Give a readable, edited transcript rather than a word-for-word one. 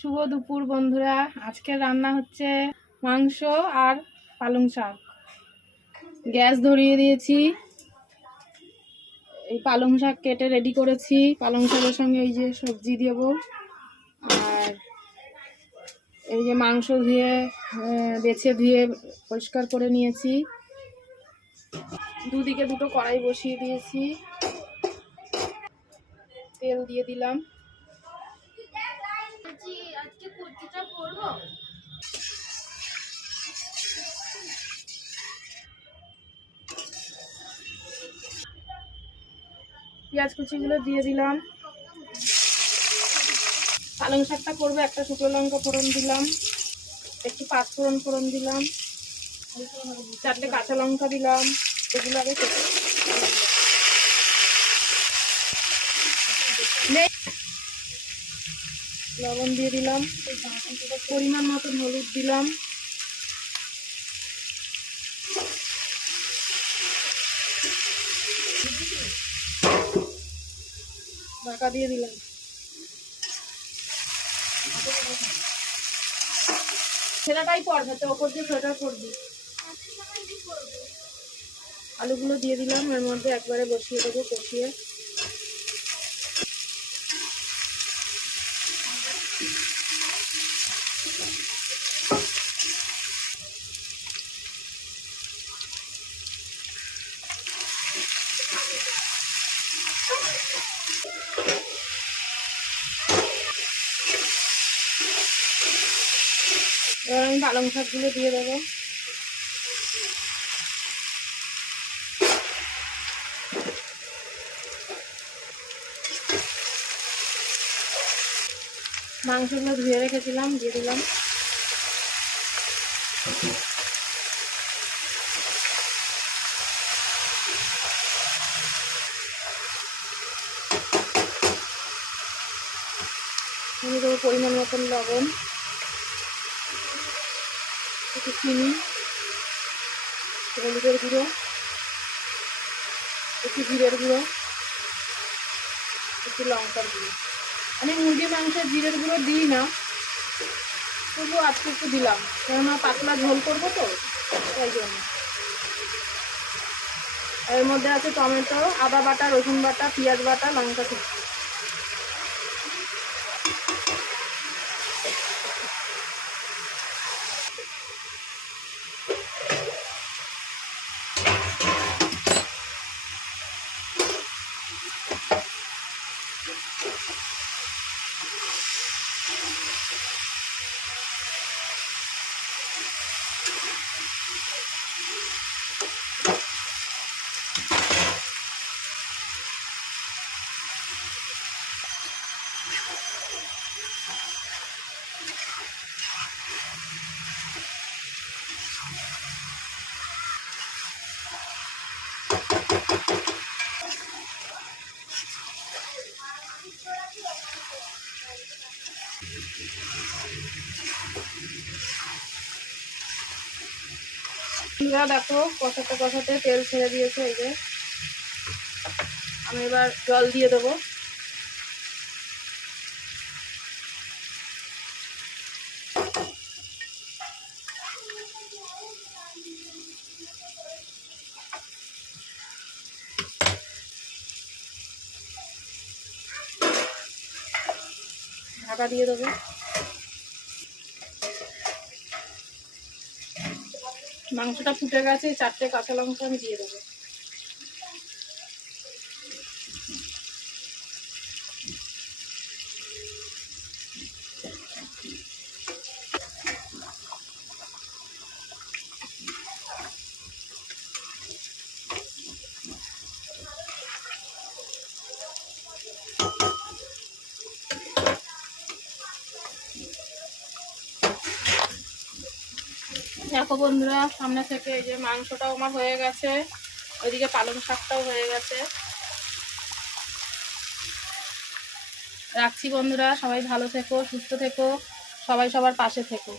শুভ দুপুর বন্ধুরা। আজকে রান্না হচ্ছে মাংস আর পালং শাক। গ্যাস ধরিয়ে দিয়েছি, এই পালং শাক কেটে রেডি করেছি। পালং শাকের সঙ্গে এই যে সবজি দেবো, আর এই যে মাংস ধুয়ে বেছে ধুয়ে পরিষ্কার করে নিয়েছি। দুদিকে দুটো কড়াই বসিয়ে দিয়েছি, তেল দিয়ে দিলাম। আজকে কুর্তিটা পরবো। পেঁয়াজ কুচিগুলো দিয়ে দিলাম। পালং শাকটা করবো, একটা শুকনো লঙ্কা ফোড়ন দিলাম, একটু পাঁচ ফোড়ন দিলাম, 4টে কাঁচা লঙ্কা দিলাম। এগুলো আগে লবণ দিয়ে দিলাম, পরিমাণ মতন হলুদ দিলাম, ঢাকা দিয়ে দিলাম। সেটাটাই পড়বে তো, ওপর দিয়ে সোয়েটার করবি। আলুগুলো দিয়ে দিলাম, এর মধ্যে একবারে বসিয়ে দেবো, কষিয়ে। এবার আমি পালং শাকগুলো দিয়ে দেবো। মাংসগুলো ধুয়ে রেখেছিলাম, দিয়ে দিলাম। দিয়ে দেবো পরিমাণ মতন লবণ, একটু চিনি, হলুদের গুঁড়ো, একটু জিরের গুঁড়ো, একটু লঙ্কার গুঁড়ো। আমি মুরগি মাংসের জিরের গুঁড়ো দিই না, তবু আজকে একটু দিলাম, কেননা পাতলা ঝোল করবো তো, তাই জন্য। এর মধ্যে আছে টমেটো, আদা বাটা, রসুন বাটা, পেঁয়াজ বাটা, লঙ্কা কুচি। দেখো কষাতে কষাতে তেল ছেড়ে দিয়েছে। এই যে আমি এবার জল দিয়ে দেবো। ঢাকা দিয়ে দেবো। মাংসটা ফুটে গেছে, 4টে কাঁচা লঙ্কা আমি দিয়ে দেবো। দেখো বন্ধুরা, সামনে থেকে এই যে মাংসটাও আমার হয়ে গেছে, ওইদিকে পালং শাকটাও হয়ে গেছে। রাখছি বন্ধুরা, সবাই ভালো থেকো, সুস্থ থেকো, সবাই সবার পাশে থেকো।